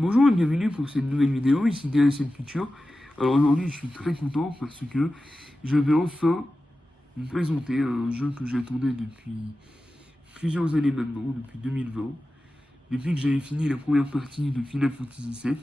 Bonjour et bienvenue pour cette nouvelle vidéo, ici DLSM Future. Alors aujourd'hui je suis très content parce que je vais enfin vous présenter un jeu que j'attendais depuis plusieurs années maintenant, depuis 2020. Depuis que j'avais fini la première partie de Final Fantasy VII,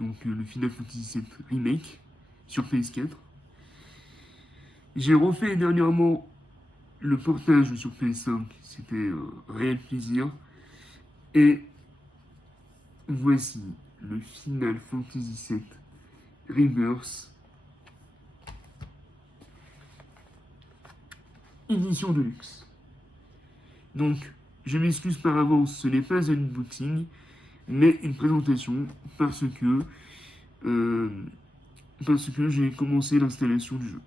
donc le Final Fantasy VII Remake sur PS4. J'ai refait dernièrement le portage sur PS5, c'était un réel plaisir. Et voici le Final Fantasy VII Rebirth édition de luxe. Donc, je m'excuse par avance, ce n'est pas un unboxing, mais une présentation euh, parce que j'ai commencé l'installation du jeu.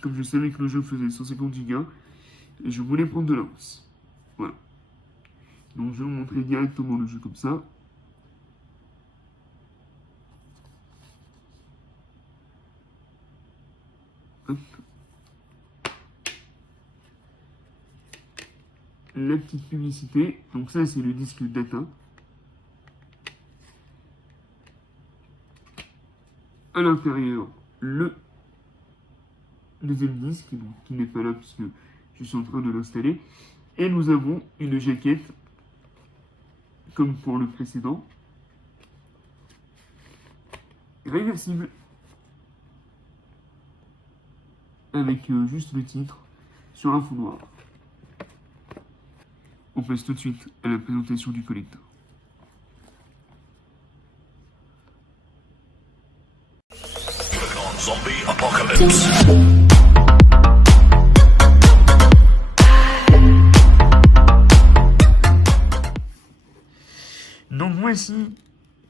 Comme je savais que le jeu faisait 150 Go, je voulais prendre de l'avance. Voilà. Donc, je vais vous montrer directement le jeu comme ça. Hop. La petite publicité. Donc ça, c'est le disque data. À l'intérieur, le deuxième disque, donc, qui n'est pas là puisque je suis en train de l'installer. Et nous avons une jaquette, comme pour le précédent, réversible, avec juste le titre sur un fond noir. On passe tout de suite à la présentation du collector. Zombie Apocalypse. Donc voici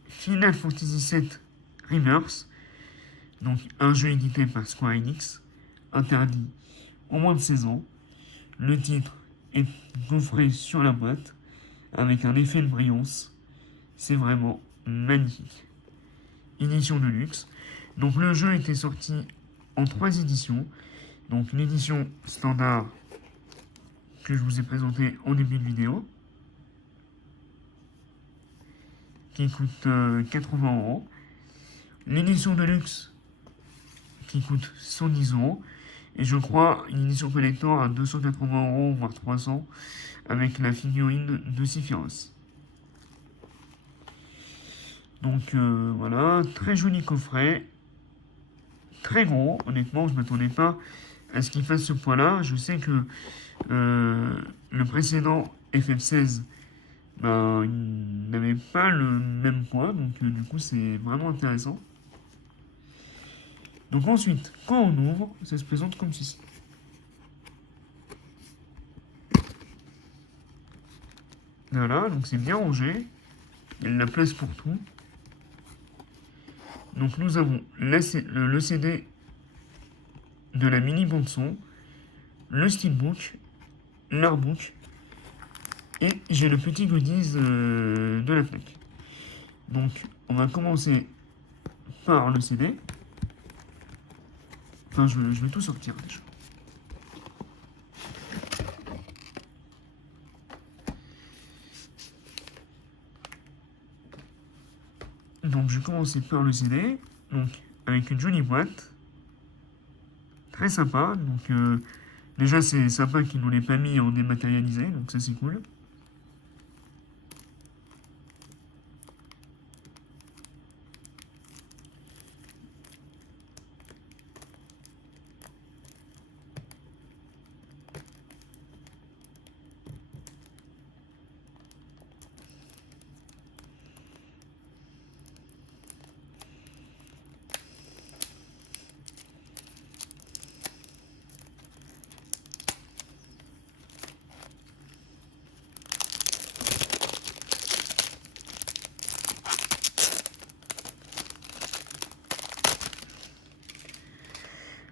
Final Fantasy VII Rebirth, donc un jeu édité par Square Enix, interdit au moins de 16 ans. Le titre est coffré sur la boîte avec un effet de brillance. C'est vraiment magnifique. Édition de luxe. Donc le jeu était sorti en 3 éditions. Donc l'édition standard que je vous ai présentée en début de vidéo, qui coûte 80 €. L'édition de luxe qui coûte 110 €. Et je crois une édition collector à 280 €, voire 300, avec la figurine de Sephiroth. Donc voilà, très joli coffret, très gros, honnêtement, je ne m'attendais pas à ce qu'il fasse ce poids-là. Je sais que le précédent FF16, ben, il n'avait pas le même poids, donc du coup c'est vraiment intéressant. Donc ensuite, quand on ouvre, ça se présente comme ceci. Voilà, donc c'est bien rangé, il y a de la place pour tout. Donc nous avons le CD de la mini bande son, le steelbook, l'artbook, et j'ai le petit goodies de la FNAC. Donc on va commencer par le CD. Enfin, je vais tout sortir déjà. Donc je vais commencer par le CD, donc avec une jolie boîte, très sympa. Donc déjà c'est sympa qu'ils ne l'ait pas mis en dématérialisé, donc ça c'est cool.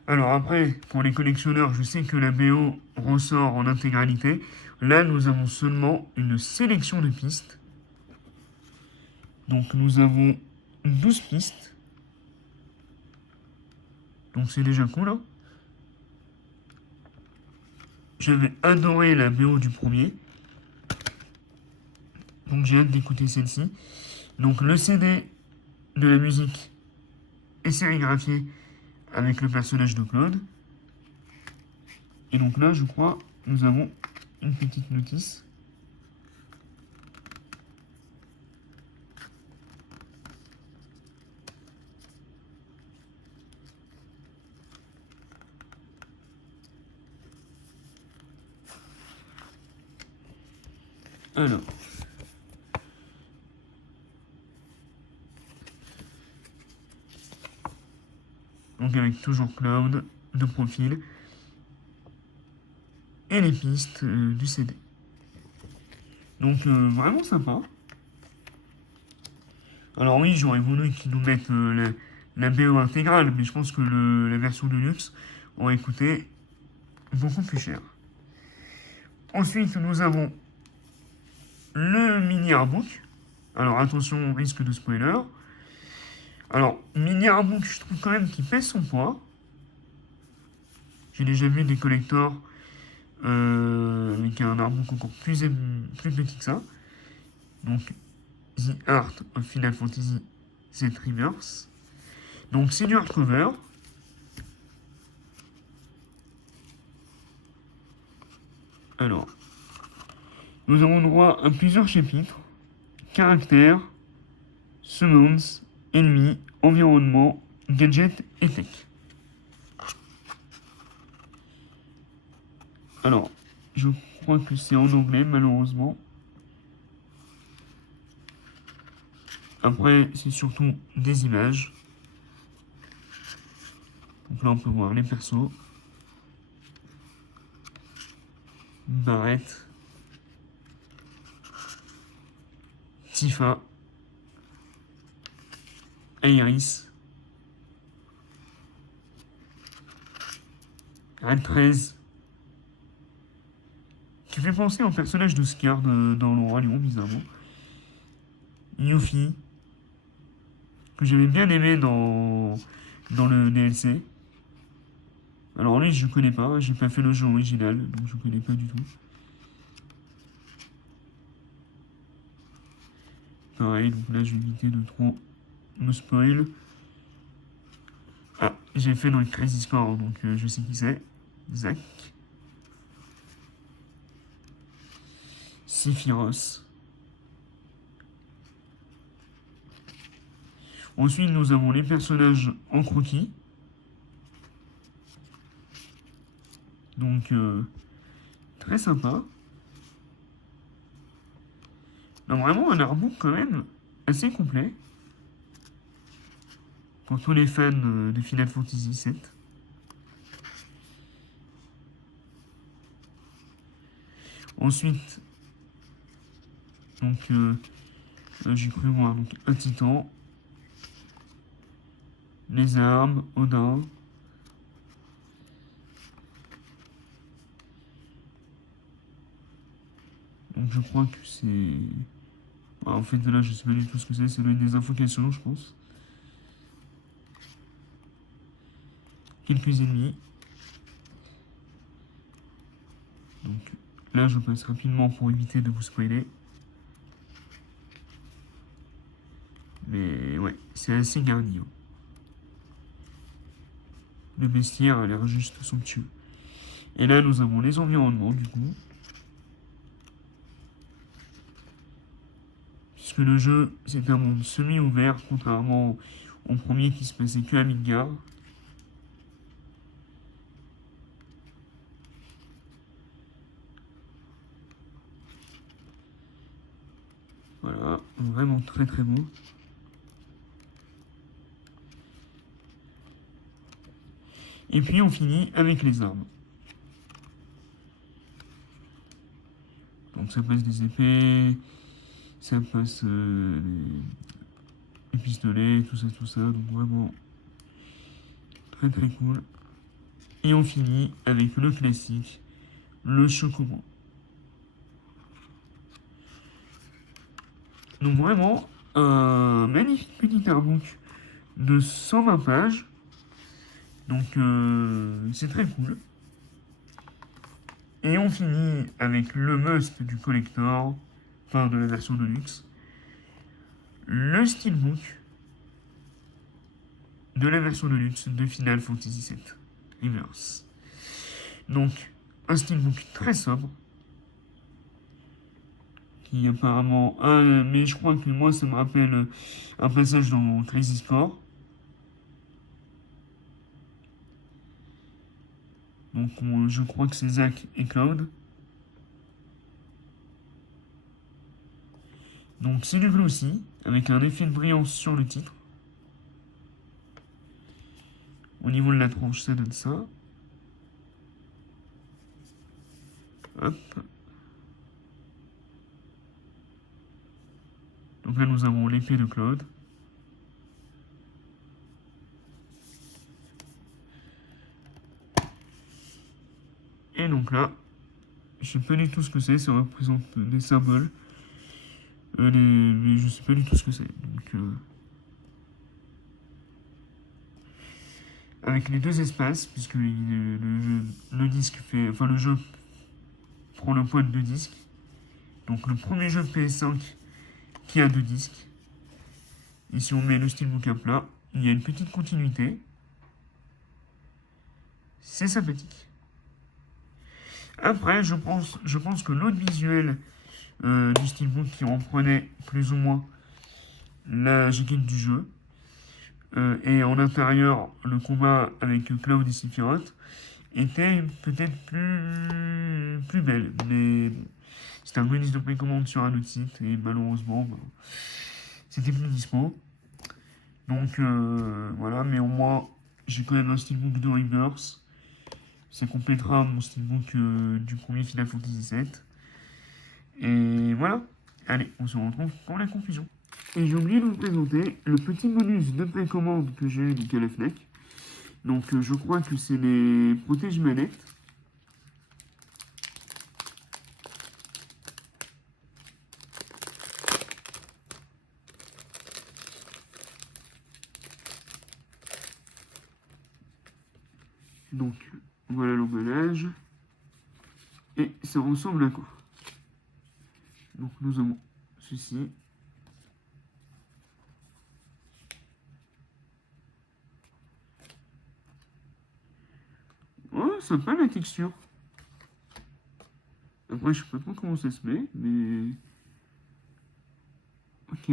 Alors après, pour les collectionneurs, je sais que la BO ressort en intégralité. Là, nous avons seulement une sélection de pistes. Donc nous avons 12 pistes. Donc c'est déjà cool, hein. J'avais adoré la BO du premier. Donc j'ai hâte d'écouter celle-ci. Donc le CD de la musique est sérigraphié avec le personnage de Claude. Et donc là, je crois, nous avons une petite notice. Alors. Donc avec toujours Cloud de profil. Et les pistes du CD. Donc vraiment sympa. Alors oui, j'aurais voulu qu'ils nous mettent la BO intégrale, mais je pense que la version de luxe aurait coûté beaucoup plus cher. Ensuite, nous avons le mini artbook. Alors attention, risque de spoiler. Alors, mini artbook, je trouve quand même qu'il pèse son poids. J'ai déjà vu des collectors avec un artbook encore plus petit que ça. Donc, The Art of Final Fantasy VII Rebirth. Donc, c'est du hardcover. Alors, nous avons droit à plusieurs chapitres. Caractères, summons, ennemis, environnement, gadgets et tech. Alors, je crois que c'est en anglais, malheureusement. Après, c'est surtout des images. Donc là, on peut voir les persos. Barrett. Tifa. Iris. Red 13. Qui fait penser au personnage de Scar dans Le Roi Lion, bizarrement. Yuffie. Que j'avais bien aimé dans le DLC. Alors lui, je connais pas, j'ai pas fait le jeu original, donc je connais pas du tout. Pareil, donc là, je vais éviter de trop me spoil. Ah, j'ai fait dans le Crazy Score, donc je sais qui c'est. Zack. Sephiroth. Ensuite, nous avons les personnages en croquis. Donc, très sympa. Donc, vraiment un artbook quand même assez complet. Pour tous les fans de Final Fantasy VII. Ensuite, donc, j'ai cru voir donc, un titan. Les armes, Odin. Donc je crois que c'est... Ah, en fait là je sais pas du tout ce que c'est, ça doit être des invocations je pense. Quelques ennemis. Donc là je passe rapidement pour éviter de vous spoiler. Mais ouais, c'est assez garni. Hein. Le bestiaire a l'air juste somptueux. Et là nous avons les environnements du coup. Puisque le jeu c'est un monde semi-ouvert, contrairement au premier qui se passait que à Midgard. Voilà, vraiment très très beau. Et puis on finit avec les armes. Donc ça passe des épées, ça passe les pistolets, tout ça. Donc vraiment très très cool. Et on finit avec le classique, le chocobo. Donc vraiment un magnifique petit artbook de 120 pages. Donc c'est très cool. Et on finit avec le must du collector, enfin de la version de luxe, le steelbook de la version de luxe de Final Fantasy VII Rebirth. Donc, un steelbook très sobre, qui apparemment... mais je crois que moi, ça me rappelle un passage dans Crazy Sport. Donc, je crois que c'est Zack et Cloud. Donc, c'est du bleu aussi, avec un effet de brillance sur le titre. Au niveau de la tranche, ça donne ça. Hop. Donc là, nous avons l'épée de Claude. Et donc là, je sais pas du tout ce que c'est, ça représente des symboles. Mais je sais pas du tout ce que c'est. Donc, avec les deux espaces, puisque le disque fait. Enfin, le jeu prend le poids de deux disques. Donc, le premier jeu PS5 qui a deux disques. Et si on met le steelbook à plat, il y a une petite continuité. C'est sympathique. Après, je pense que l'autre visuel du steelbook qui reprenait plus ou moins la jaquette du jeu, et en intérieur, le combat avec Cloud et Sephiroth était peut-être plus belle. Mais c'était un bonus de précommande sur un autre site, et malheureusement, c'était plus dispo. Donc voilà, mais au moins, j'ai quand même un steelbook de Rebirth. Ça complétera mon steelbook du premier Final Fantasy VII. Et voilà. Allez, on se retrouve pour la conclusion. Et j'ai oublié de vous présenter le petit bonus de précommande que j'ai eu du Calafnec. Donc je crois que c'est les protège manettes. Donc voilà l'emballage. Et ça ressemble à quoi? Donc nous avons ceci. Oh, sympa la texture. Après, je sais pas trop comment ça se met, mais... Ok.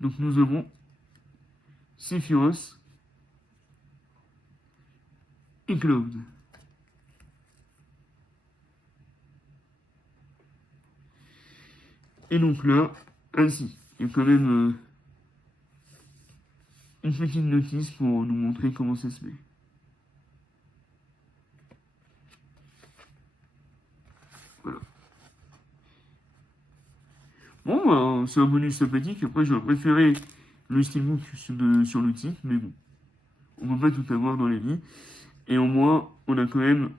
Donc nous avons Sephiroth et Cloud. Et donc là, ainsi, il y a quand même une petite notice pour nous montrer comment ça se met. Voilà. Bon, bah, c'est un bonus sympathique. Après, j'aurais préféré le steelbook sur le titre, mais bon, on ne peut pas tout avoir dans la vie. Et au moins, on a quand même,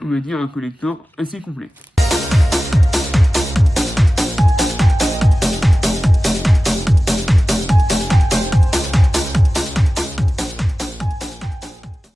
on va dire, un collector assez complet.